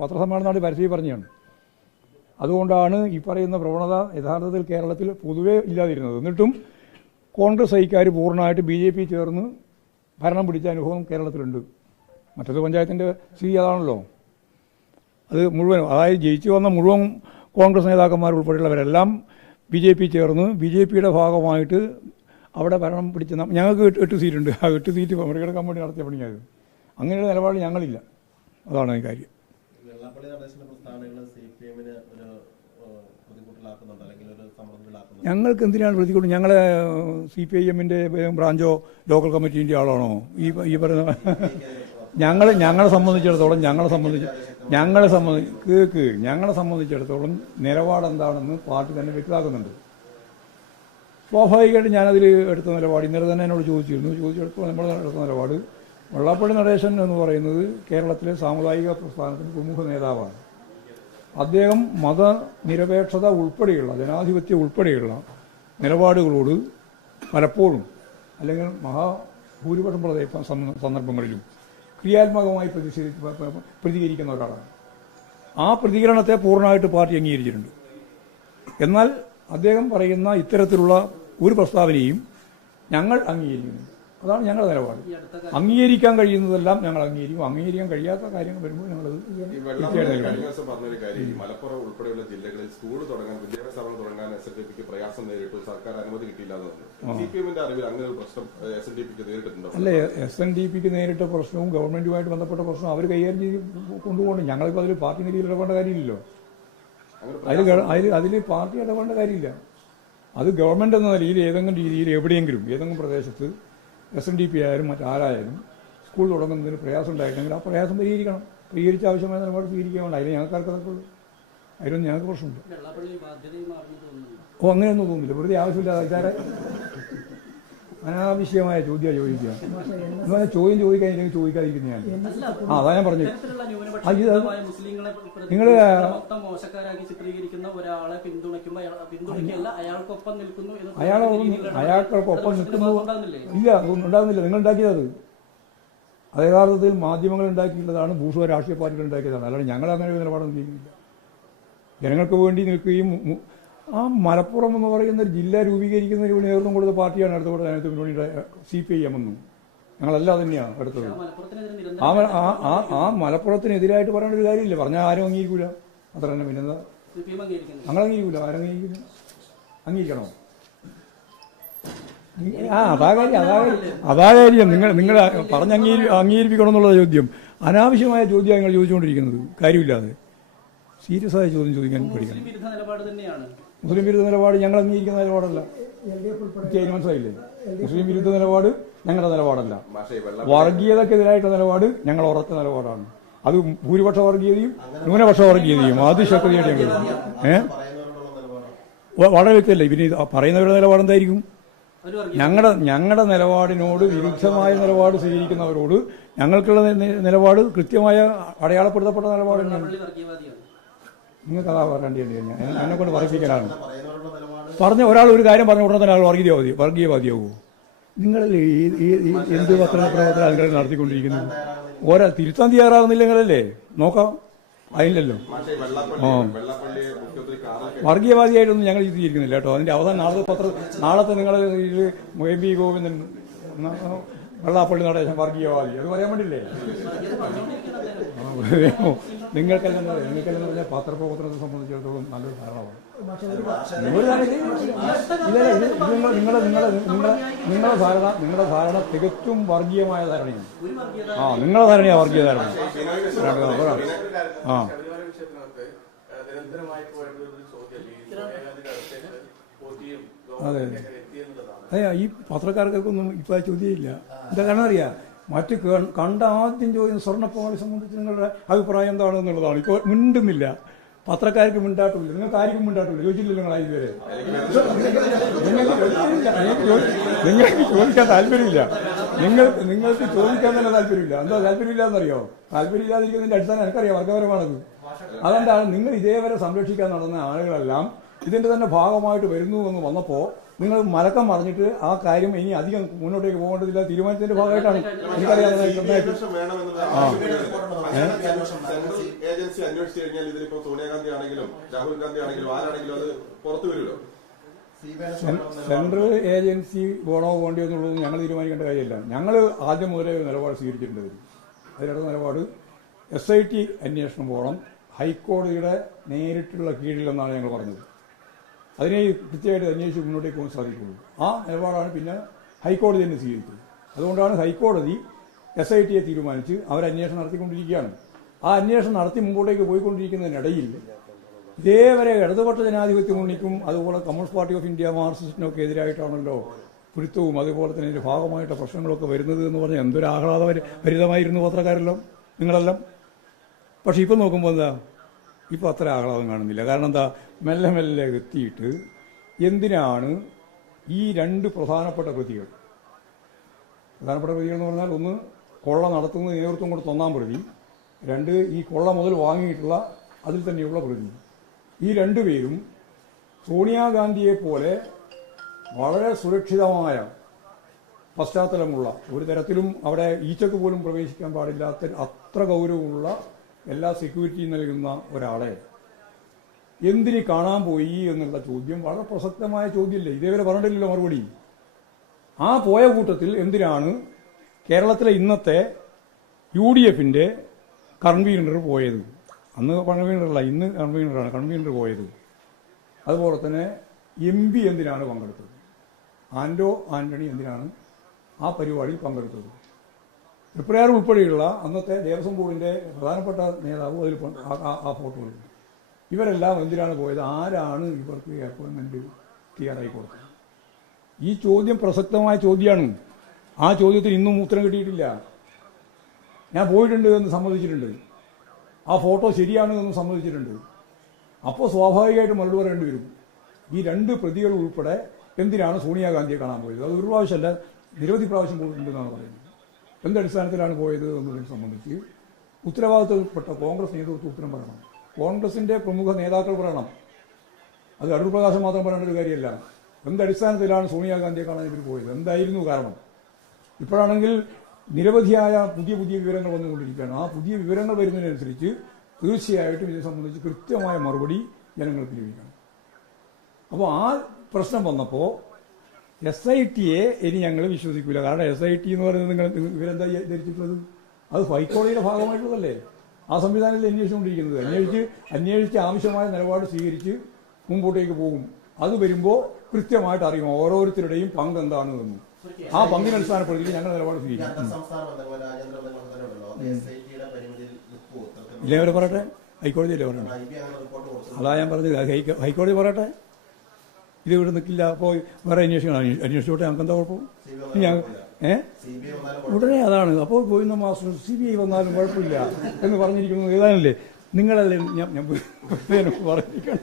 പത്രസമ്മേളനത്തിൽ പരസ്യം പറഞ്ഞതാണ്. അതുകൊണ്ടാണ് ഈ പറയുന്ന പ്രവണത യഥാർത്ഥത്തിൽ കേരളത്തിൽ പൊതുവേ ഇല്ലാതിരുന്നത്. എന്നിട്ടും കോൺഗ്രസ് ഐക്കാർ പൂർണ്ണമായിട്ട് BJP ചേർന്ന് ഭരണം പിടിച്ച അനുഭവം കേരളത്തിലുണ്ട്. മറ്റൊരു പഞ്ചായത്തിൻ്റെ സ്ഥിതി അതാണല്ലോ. അത് മുഴുവൻ, അതായത് ജയിച്ചു വന്ന മുഴുവൻ കോൺഗ്രസ് നേതാക്കന്മാർ ഉൾപ്പെടെയുള്ളവരെല്ലാം BJP ചേർന്ന് BJPയുടെ ഭാഗമായിട്ട് അവിടെ ഭരണം പിടിച്ച ഞങ്ങൾക്ക് 8 സീറ്റുണ്ട്. ആ 8 സീറ്റ് മറികടക്കാൻ വേണ്ടി നടത്തിയ പണിയായത്. അങ്ങനെയുള്ള നിലപാട് ഞങ്ങളില്ല. അതാണ് ഈ കാര്യം. ഞങ്ങൾക്ക് എന്തിനാണ് പ്രതികൂട്ട്? ഞങ്ങളെ CPIM-ൻ്റെ ബ്രാഞ്ചോ ലോക്കൽ കമ്മിറ്റീൻ്റെ ആളാണോ ഈ പറയുന്ന? ഞങ്ങളെ സംബന്ധിച്ചിടത്തോളം ഞങ്ങളെ സംബന്ധിച്ചിടത്തോളം നിലപാടെന്താണെന്ന് പാർട്ടി തന്നെ വ്യക്തമാക്കുന്നുണ്ട്. സ്വാഭാവികമായിട്ട് ഞാനതിൽ എടുത്ത നിലപാട് ഇന്നലെ തന്നെ എന്നോട് ചോദിച്ചെടുത്തപ്പോൾ നമ്മൾ എടുത്ത നിലപാട്, വെള്ളാപ്പള്ളി നടേശൻ എന്ന് പറയുന്നത് കേരളത്തിലെ സാമുദായിക പ്രസ്ഥാനത്തിൻ്റെ പ്രമുഖ നേതാവാണ്. അദ്ദേഹം മതനിരപേക്ഷത ഉൾപ്പെടെയുള്ള ജനാധിപത്യം ഉൾപ്പെടെയുള്ള നിലപാടുകളോട് പലപ്പോഴും അല്ലെങ്കിൽ മഹാഭൂരിപക്ഷം സന്ദർഭങ്ങളിലും ക്രിയാത്മകമായി പ്രതികരിക്കുന്ന ഒരാളാണ്. ആ പ്രതികരണത്തെ പൂർണ്ണമായിട്ട് പാർട്ടി അംഗീകരിച്ചിട്ടുണ്ട്. എന്നാൽ അദ്ദേഹം പറയുന്ന ഇത്തരത്തിലുള്ള ഒരു പ്രസ്താവനയും ഞങ്ങൾ അംഗീകരിക്കുന്നു. അതാണ് ഞങ്ങളുടെ നിലപാട്. അംഗീകരിക്കാൻ കഴിയുന്നതെല്ലാം ഞങ്ങൾ അംഗീകരിക്കും. അംഗീകരിക്കാൻ കഴിയാത്ത കാര്യങ്ങൾ വരുമ്പോൾ ഞങ്ങളത് മലപ്പുറം ഉൾപ്പെടെയുള്ള ജില്ലകളിൽ സ്കൂൾ തുടങ്ങാൻ, വിദ്യാഭ്യാസ സ്ഥാപനം തുടങ്ങാൻ SNDPക്ക് പ്രയാസം നേരിട്ടു, സർക്കാർ അനുമതി കിട്ടിയില്ലാതെ CPM-ന്റെ അറിവിൽ അങ്ങനെ ഒരു പ്രശ്നം SNDPക്ക് നേരിട്ടിട്ടുണ്ടോ? അല്ലേ, SNDPക്ക് നേരിട്ട പ്രശ്നവും ഗവൺമെന്റുമായിട്ട് ബന്ധപ്പെട്ട പ്രശ്നവും അവർ കൈകാര്യം ചെയ്ത് കൊണ്ടുപോകണം. ഞങ്ങളിപ്പോൾ അതിൽ പാർട്ടി നിലയിൽ ഇടപെടേണ്ട കാര്യമില്ലല്ലോ. അതിൽ പാർട്ടി ഇടപെടേണ്ട കാര്യമില്ല. അത് ഗവൺമെന്റ് എന്ന നിലയിൽ ഏതെങ്കിലും രീതിയിൽ എവിടെയെങ്കിലും ഏതെങ്കിലും പ്രദേശത്ത് SNDP ആയാലും മറ്റാരായാലും സ്കൂൾ തുടങ്ങുന്നതിന് പ്രയാസം ഉണ്ടായിട്ടുണ്ടെങ്കിൽ ആ പ്രയാസം പരിഹരിച്ച ആവശ്യമായ നിലപാട് സ്വീകരിക്കാൻ വേണ്ട. അതിന് ഞങ്ങൾക്ക് ആർക്കതൊക്കെയുള്ളൂ. അതിലൊന്നും ഞങ്ങൾക്ക് പ്രശ്നമുണ്ട്. അങ്ങനെയൊന്നും തോന്നുന്നില്ല. വെറുതെ ആവശ്യമില്ലാതെ ആൾക്കാരെ അനാവശ്യമായ ചോദ്യം ചോദിക്കുക. എന്നാൽ ചോദ്യം ചോദിക്കാൻ ചോദിക്കാതിരിക്കുന്നതാണ്. അതാ ഞാൻ പറഞ്ഞു. നിങ്ങൾ അയാൾക്കൊപ്പം നിൽക്കുന്നു ഇല്ല, ഉണ്ടാകുന്നില്ല. നിങ്ങൾ ഉണ്ടാക്കിയത് അത് യഥാർത്ഥത്തിൽ മാധ്യമങ്ങൾ ഉണ്ടാക്കിയിട്ടുള്ളതാണ്, ഭൂഷ രാഷ്ട്രീയ പാർട്ടികൾ ഉണ്ടാക്കിയതാണ്. അല്ലാതെ ഞങ്ങൾ അങ്ങനെ ഒരു നിലപാടൊന്നും ചെയ്യുന്നില്ല. ജനങ്ങൾക്ക് വേണ്ടി നിൽക്കുകയും ആ മലപ്പുറം എന്ന് പറയുന്ന ഒരു ജില്ല രൂപീകരിക്കുന്നതിന് വേണ്ടി നേതൃത്വം കൊടുത്ത പാർട്ടിയാണ് അടുത്ത അതിനകത്ത് മുന്നോട്ട് CPIM എന്നും ഞങ്ങളെല്ലാം തന്നെയാണ് എടുത്തത്. ആ മലപ്പുറത്തിനെതിരായിട്ട് പറയേണ്ട ഒരു കാര്യമില്ല. പറഞ്ഞാൽ ആരും അംഗീകരിക്കൂല. അത്ര തന്നെ. പിന്നെന്താ, ഞങ്ങൾ അംഗീകരിക്കൂല. ആരും അംഗീകരിക്കില്ല. അംഗീകരിക്കണോ? അതാ കാര്യം. നിങ്ങൾ പറഞ്ഞ് അംഗീകരിപ്പിക്കണം എന്നുള്ള ചോദ്യം അനാവശ്യമായ ചോദ്യം നിങ്ങൾ ചോദിച്ചുകൊണ്ടിരിക്കുന്നത്. കാര്യമില്ലാതെ സീരിയസ് ആയ ചോദ്യം ചോദിക്കാൻ പഠിക്കണം. മുസ്ലിം വിരുദ്ധ നിലപാട് ഞങ്ങൾ അംഗീകരിക്കുന്ന നിലപാടല്ല. മനസ്സിലായില്ലേ? മുസ്ലിം വിരുദ്ധ നിലപാട് ഞങ്ങളുടെ നിലപാടല്ല. വർഗീയതക്കെതിരായിട്ടുള്ള നിലപാട് ഞങ്ങൾ ഉറച്ച നിലപാടാണ്. അത് ഭൂരിപക്ഷ വർഗീയതയും ന്യൂനപക്ഷ വർഗീയതയും അതിശക്തിയായിട്ട് ഞങ്ങൾ വളരെ വ്യക്തമല്ല. പിന്നെ പറയുന്നവരുടെ നിലപാട് എന്തായിരിക്കും? ഞങ്ങളുടെ നിലപാടിനോട് വിരുദ്ധമായ നിലപാട് സ്വീകരിക്കുന്നവരോട് ഞങ്ങൾക്കുള്ള നിലപാട് കൃത്യമായ അടയാളപ്പെടുത്തപ്പെട്ട നിലപാട് തന്നെയാണ്. നിങ്ങൾക്ക് അതാ പറയേണ്ടി കഴിഞ്ഞാൽ എന്നെ കൊണ്ട് പറയിപ്പിക്കാനാണ്. പറഞ്ഞ ഒരാൾ ഒരു കാര്യം പറഞ്ഞ ഉടനെ തന്നെ ആൾ വർഗീയവാദിയാവുമോ? നിങ്ങളല്ലേ എന്ത് പത്രപ്രവർത്തനം നിങ്ങൾ നടത്തിക്കൊണ്ടിരിക്കുന്നത്? തിരുത്താൻ തയ്യാറാകുന്നില്ലെങ്കിലല്ലേ നോക്കാം. അതില്ലല്ലോ. വർഗീയവാദിയായിട്ടൊന്നും ഞങ്ങൾ ചിന്തിച്ചിരിക്കുന്നില്ല കേട്ടോ. അതിന്റെ അവസാനം നാളത്തെ നിങ്ങളെ MB ഗോവിന്ദൻ വെള്ളാപ്പള്ളി നടേശൻ വർഗീയവാദി അത് പറയാൻ വേണ്ടിയില്ലേ? നിങ്ങൾക്കെല്ലാം പറഞ്ഞാൽ പത്രപ്രവർത്തനത്തെ സംബന്ധിച്ചിടത്തോളം നല്ലൊരു ധാരണമാണ്. നിങ്ങളുടെ ധാരണ തികച്ചും വർഗീയമായ ധാരണയാണ്. നിങ്ങളുടെ ധാരണയാണ് വർഗീയ ധാരണ. അതെ ഈ പത്രക്കാർക്കൊന്നും ഇപ്പൊ ചോദ്യമില്ല. എന്താ കാരണം അറിയാം? മറ്റ് കണ്ട ആദ്യം ചോദിക്കുന്ന സ്വർണ്ണപ്പാളി സംബന്ധിച്ച് നിങ്ങളുടെ അഭിപ്രായം എന്താണെന്നുള്ളതാണ്. ഇപ്പോൾ മിണ്ടുന്നില്ല. പത്രക്കാർക്ക് മിണ്ടാട്ടില്ല. നിങ്ങൾക്ക് ആർക്കും മിണ്ടാട്ടില്ല. ചോദിച്ചില്ല നിങ്ങൾ ഇതുവരെ. നിങ്ങൾക്ക് ചോദിക്കാൻ താല്പര്യമില്ല. നിങ്ങൾക്ക് ചോദിക്കാൻ തന്നെ താല്പര്യമില്ല. എന്താ താല്പര്യമില്ല എന്നറിയോ? താല്പര്യമില്ലാതിരിക്കുന്നതിന്റെ അടിസ്ഥാനം എനിക്കറിയാം. വർഗപരമാണത്. അതുകൊണ്ടാണ് നിങ്ങൾ ഇതേവരെ സംരക്ഷിക്കാൻ നടന്ന ആളുകളെല്ലാം ഇതിന്റെ തന്നെ ഭാഗമായിട്ട് വരുന്നു എന്ന് വന്നപ്പോൾ നിങ്ങൾ മലക്കം പറഞ്ഞിട്ട് ആ കാര്യം ഇനി അധികം മുന്നോട്ടേക്ക് പോകേണ്ടതില്ല, തീരുമാനത്തിന്റെ ഭാഗമായിട്ടാണ് എനിക്കറിയാം. അന്വേഷണം വേണമെന്നുള്ള സെൻട്രൽ ഏജൻസി അന്വേഷിച്ചു കഴിഞ്ഞാൽ ഇതിലിപ്പോ സോണിയാഗാന്ധി ആണെങ്കിലും രാഹുൽ ഗാന്ധി ആണെങ്കിലും ആരാണെങ്കിലും അത് പുറത്തു വരുമല്ലോ. സെൻട്രൽ ഏജൻസി പോകണോ വേണ്ടിയോ എന്നുള്ളത് ഞങ്ങൾ തീരുമാനിക്കേണ്ട കാര്യമല്ല. ഞങ്ങൾ ആദ്യം മുതലേ ഒരു നിലപാട് സ്വീകരിച്ചിട്ടുണ്ട്. അതിലുള്ള നിലപാട് SIT അന്വേഷണം പോകണം, ഹൈക്കോടതിയുടെ നേരിട്ടുള്ള കീഴിലെന്നാണ് ഞങ്ങൾ പറഞ്ഞത്. അതിനെ കൃത്യമായിട്ട് അന്വേഷിച്ച് മുന്നോട്ടേക്ക് പോകാൻ സാധിക്കുള്ളൂ. ആ നിലപാടാണ് പിന്നെ ഹൈക്കോടതി തന്നെ സ്വീകരിച്ചത്. അതുകൊണ്ടാണ് ഹൈക്കോടതി SITയെ തീരുമാനിച്ച് അവരന്വേഷണം നടത്തിക്കൊണ്ടിരിക്കുകയാണ്. ആ അന്വേഷണം നടത്തി മുമ്പോട്ടേക്ക് പോയിക്കൊണ്ടിരിക്കുന്നതിനിടയിൽ ഇതേവരെ ഇടതുപക്ഷ ജനാധിപത്യ മുന്നണിക്കും അതുപോലെ കമ്മ്യൂണിസ്റ്റ് പാർട്ടി ഓഫ് ഇന്ത്യ മാർക്സിസ്റ്റിനൊക്കെ എതിരായിട്ടാണല്ലോ പുരുത്തവും അതുപോലെ തന്നെ ഇതിന്റെ ഭാഗമായിട്ട് പ്രശ്നങ്ങളൊക്കെ വരുന്നത് എന്ന് പറഞ്ഞാൽ എന്തൊരു ആഹ്ലാദഭരിതമായിരുന്നു പത്രക്കാരെല്ലാം നിങ്ങളെല്ലാം. പക്ഷെ ഇപ്പം നോക്കുമ്പോൾ എന്താ, ഇപ്പം അത്ര ആഹ്ലാദം കാണുന്നില്ല. കാരണം എന്താ, മെല്ലെ മെല്ലെ എത്തിയിട്ട് എന്തിനാണ് ഈ രണ്ട് പ്രധാനപ്പെട്ട പ്രതികൾ എന്ന് പറഞ്ഞാൽ, ഒന്ന് കൊള്ള നടത്തുന്ന നേതൃത്വം കൊടുത്ത ഒന്നാം പ്രതി, രണ്ട് ഈ കൊള്ള മുതൽ വാങ്ങിയിട്ടുള്ള അതിൽ തന്നെയുള്ള പ്രതി, ഈ രണ്ടുപേരും സോണിയാഗാന്ധിയെ പോലെ വളരെ സുരക്ഷിതമായ പശ്ചാത്തലമുള്ള, ഒരു തരത്തിലും അവിടെ ഈച്ചക്ക് പോലും പ്രവേശിക്കാൻ പാടില്ലാത്ത അത്ര ഗൗരവമുള്ള എല്ലാ സെക്യൂരിറ്റിയും നൽകുന്ന ഒരാളെ എന്തിന് കാണാൻ പോയി എന്നുള്ള ചോദ്യം വളരെ പ്രസക്തമായ ചോദ്യമല്ലേ. ഇതേവരെ പറഞ്ഞിട്ടില്ലല്ലോ മറുപടി. ആ പോയ കൂട്ടത്തിൽ എന്തിനാണ് കേരളത്തിലെ ഇന്നത്തെ UDFന്റെ കൺവീനർ പോയത്? അന്ന് കൺവീനറല്ല, ഇന്ന് കൺവീനറാണ് കൺവീനർ പോയത്. അതുപോലെ തന്നെ MP എന്തിനാണ് പങ്കെടുത്തത്? ആന്റോ ആന്റണി എന്തിനാണ് ആ പരിപാടിയിൽ പങ്കെടുത്തത്? തൃപ്രയാർ ഉൾപ്പെടെയുള്ള അന്നത്തെ ദേവസ്വം ബോർഡിന്റെ പ്രധാനപ്പെട്ട നേതാവ് അതിൽ ആ ഫോട്ടോയിലുണ്ട്. ഇവരെല്ലാം എന്തിനാണ് പോയത്? ആരാണ് ഇവർക്ക് അപ്പോയിന്റ്മെന്റ് തയ്യാറായി കൊടുത്തത്? ഈ ചോദ്യം പ്രസക്തമായ ചോദ്യമാണ്. ആ ചോദ്യത്തിന് ഇന്നും ഉത്തരം കിട്ടിയിട്ടില്ല. ഞാൻ പോയിട്ടുണ്ട് എന്ന് സമ്മതിച്ചിട്ടുണ്ട്, ആ ഫോട്ടോ ശരിയാണ് എന്ന് സമ്മതിച്ചിട്ടുണ്ട്. അപ്പോൾ സ്വാഭാവികമായിട്ട് മറുപടി പറയേണ്ടി വരും. ഈ രണ്ട് പ്രതികൾ ഉൾപ്പെടെ എന്തിനാണ് സോണിയാഗാന്ധിയെ കാണാൻ പോയത്? അത് ഒരു പ്രാവശ്യമല്ല, നിരവധി പ്രാവശ്യം പോയിട്ടുണ്ടെന്നാണ് പറയുന്നത്. എന്തടിസ്ഥാനത്തിലാണ് പോയത് എന്നതിനെ സംബന്ധിച്ച് ഉത്തരവാദിത്തപ്പെട്ട കോൺഗ്രസ് നേതൃത്വം ഉത്തരം പറയണം. കോൺഗ്രസിന്റെ പ്രമുഖ നേതാക്കൾ പറയണം. അത് അടൂർ പ്രകാശം മാത്രം പറയേണ്ട ഒരു കാര്യമല്ല. എന്തടിസ്ഥാനത്തിലാണ് സോണിയാഗാന്ധിയെ കാണാൻ ഇവർ പോയത്? എന്തായിരുന്നു കാരണം? ഇപ്പോഴാണെങ്കിൽ നിരവധിയായ പുതിയ വിവരങ്ങൾ വന്നുകൊണ്ടിരിക്കുകയാണ്. ആ പുതിയ വിവരങ്ങൾ വരുന്നതിനനുസരിച്ച് തീർച്ചയായിട്ടും ഇതിനെ സംബന്ധിച്ച് കൃത്യമായ മറുപടി ജനങ്ങൾക്ക് ലഭിക്കണം. അപ്പോൾ ആ പ്രശ്നം വന്നപ്പോൾ SITയെ ഇനി ഞങ്ങൾ വിശ്വസിക്കില്ല. കാരണം SIT എന്ന് പറയുന്നത് നിങ്ങൾ ഇവരെന്താ ധരിച്ചിട്ടുള്ളത്? അത് ഹൈക്കോടതിയുടെ ഭാഗമായിട്ടുള്ളതല്ലേ. ആ സംവിധാനത്തിൽ അന്വേഷിച്ചുകൊണ്ടിരിക്കുന്നത്. അന്വേഷിച്ച് ആവശ്യമായ നിലപാട് സ്വീകരിച്ച് മുമ്പോട്ടേക്ക് പോകും. അത് വരുമ്പോൾ കൃത്യമായിട്ട് അറിയും ഓരോരുത്തരുടെയും പങ്ക് എന്താണ് എന്ന്. ആ പങ്കിനെ അടിസ്ഥാനപ്പെടുത്തി ഞങ്ങൾ നിലപാട് സ്വീകരിക്കും. ഇല്ലേ അവർ പറയട്ടെ, ഹൈക്കോടതിയല്ലേ പറയണം. അതാ ഞാൻ പറഞ്ഞത്, ഹൈക്കോടതി പറയട്ടെ. ഇത് ഇവിടെ നിൽക്കില്ല, അപ്പോൾ വേറെ അന്വേഷിച്ചോട്ടെ, ഞങ്ങൾക്ക് എന്താ കുഴപ്പം? ഉടനെ അതാണ്. അപ്പോൾ ഗോവിന്ദ മാസ്റ്റർ CBI വന്നാലും കുഴപ്പമില്ല എന്ന് പറഞ്ഞിരിക്കുന്നത് ഏതാണല്ലേ? നിങ്ങളല്ലേ ഞാൻ പറഞ്ഞിരിക്കണ്ട.